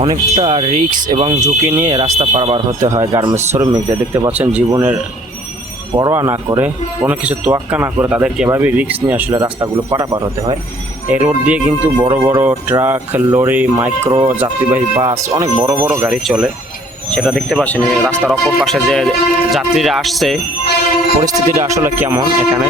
অনেকটা রিস্ক এবং ঝুঁকি নিয়ে রাস্তা পারাবার হতে হয় গার্মেন্টস শ্রমিকদের। দেখতে পাচ্ছেন জীবনের পরোয়া না করে, কোনো কিছু তোয়াক্কা না করে তাদেরকে এভাবে রিক্স নিয়ে আসলে রাস্তাগুলো পারাপার হতে হয়। এই রোড দিয়ে কিন্তু বড় বড় ট্রাক, লরি, মাইক্রো, যাত্রীবাহী বাস, অনেক বড় বড় গাড়ি চলে। সেটা দেখতে পাচ্ছেন রাস্তার অপর পাশে যে যাত্রীরা আসছে, পরিস্থিতিটা আসলে কেমন এখানে?